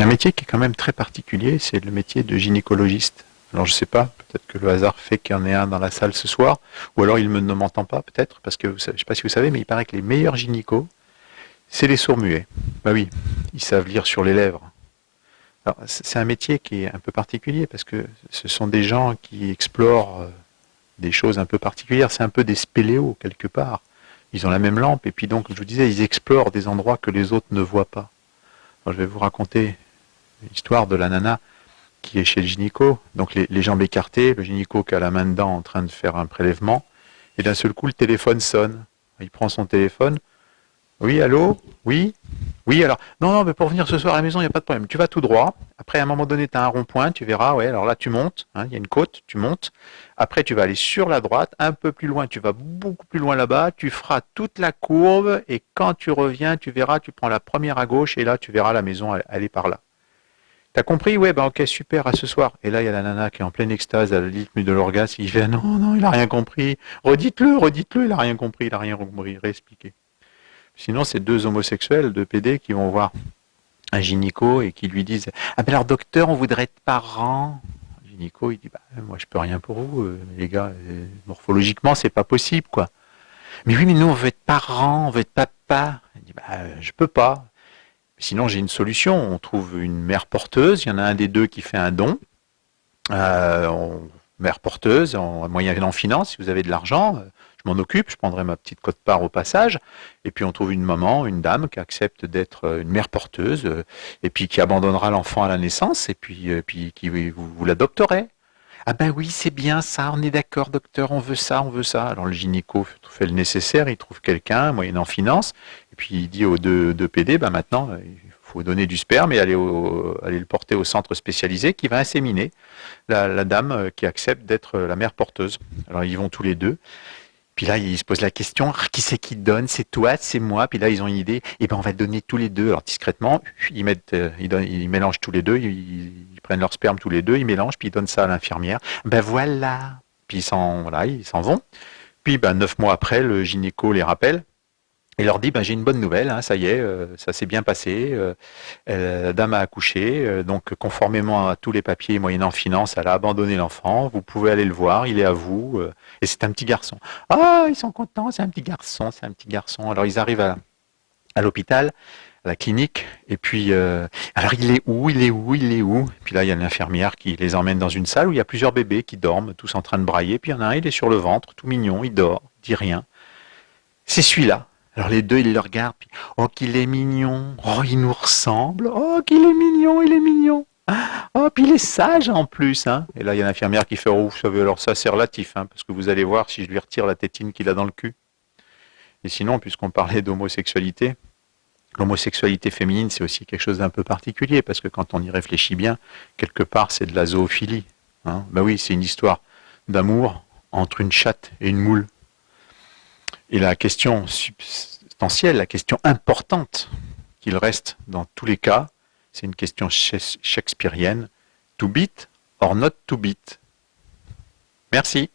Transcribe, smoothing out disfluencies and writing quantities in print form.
Il y a un métier qui est quand même très particulier, c'est le métier de gynécologiste. Alors je sais pas, peut-être que le hasard fait qu'il y en ait un dans la salle ce soir, ou alors ne m'entend pas peut-être, parce que je ne sais pas si vous savez, mais il paraît que les meilleurs gynécos, c'est les sourds-muets. Bah oui, ils savent lire sur les lèvres. Alors c'est un métier qui est un peu particulier, parce que ce sont des gens qui explorent des choses un peu particulières, c'est un peu des spéléos quelque part. Ils ont la même lampe, et puis donc, je vous disais, ils explorent des endroits que les autres ne voient pas. Alors, je vais vous raconter l'histoire de la nana qui est chez le gynéco, donc les jambes écartées, le gynéco qui a la main dedans en train de faire un prélèvement, et d'un seul coup le téléphone sonne. Il prend son téléphone. Oui, allô? Oui? Oui, alors, non, non, mais pour venir ce soir à la maison, il n'y a pas de problème. Tu vas tout droit. Après, à un moment donné, tu as un rond-point, tu verras, ouais, alors là, tu montes, hein, il y a une côte, tu montes. Après, tu vas aller sur la droite, un peu plus loin, tu vas beaucoup plus loin là-bas, tu feras toute la courbe, et quand tu reviens, tu verras, tu prends la première à gauche, et là, tu verras la maison, elle est par là. T'as compris? Ouais, ben ok, super, à ce soir. Et là, il y a la nana qui est en pleine extase, à la rythme de l'orgasme. Il fait non, non, il a rien compris. Redites-le, il a rien compris, il a rien compris. Réexpliquez. Sinon, c'est deux homosexuels, deux PD, qui vont voir un gynéco et qui lui disent ah ben alors docteur, on voudrait être parents. Le gynéco, il dit bah moi je peux rien pour vous, les gars, morphologiquement c'est pas possible quoi. Mais oui, mais nous on veut être parents, on veut être papa. Il dit bah je peux pas. Sinon, j'ai une solution. On trouve une mère porteuse. Il y en a un des deux qui fait un don. Mère porteuse, moyen en finance. Si vous avez de l'argent, je m'en occupe. Je prendrai ma petite quote-part au passage. Et puis, on trouve une maman, une dame qui accepte d'être une mère porteuse et puis qui abandonnera l'enfant à la naissance et puis qui vous l'adopterez. Ah ben oui, c'est bien ça, on est d'accord, docteur, on veut ça, on veut ça. Alors le gynéco fait le nécessaire, il trouve quelqu'un, moyennant finance, et puis il dit aux deux PD, ben maintenant, il faut donner du sperme et aller le porter au centre spécialisé qui va inséminer la dame qui accepte d'être la mère porteuse. Alors ils vont tous les deux. Puis là, ils se posent la question, ah, qui c'est qui donne? C'est toi, c'est moi? Puis là, ils ont une idée, et ben on va donner tous les deux. Alors discrètement, ils mélangent tous les deux, ils prennent leur sperme tous les deux, ils mélangent, puis ils donnent ça à l'infirmière. Ben voilà. Puis voilà, ils s'en vont. Puis ben 9 mois après, le gynéco les rappelle. Et leur dit, ben, j'ai une bonne nouvelle, hein, ça y est, ça s'est bien passé, la dame a accouché, donc conformément à tous les papiers moyennant finance, elle a abandonné l'enfant, vous pouvez aller le voir, il est à vous, et c'est un petit garçon. Ah, ils sont contents, c'est un petit garçon, c'est un petit garçon. Alors ils arrivent à l'hôpital, à la clinique, et puis, alors il est où, il est où, il est où? Et puis là, il y a l'infirmière qui les emmène dans une salle où il y a plusieurs bébés qui dorment, tous en train de brailler, puis il y en a un, il est sur le ventre, tout mignon, il dort, il dit rien. C'est celui-là. Alors les deux, ils le regardent, puis oh qu'il est mignon, oh il nous ressemble, oh qu'il est mignon, il est mignon. Oh, puis il est sage en plus, hein. Et là, il y a l'infirmière qui fait, oh, vous savez, alors ça c'est relatif, hein, parce que vous allez voir si je lui retire la tétine qu'il a dans le cul. Et sinon, puisqu'on parlait d'homosexualité, l'homosexualité féminine, c'est aussi quelque chose d'un peu particulier, parce que quand on y réfléchit bien, quelque part, c'est de la zoophilie. Hein. Ben oui, c'est une histoire d'amour entre une chatte et une moule. Et la question substantielle, la question importante qu'il reste dans tous les cas, c'est une question shakespearienne. To beat or not to beat? Merci.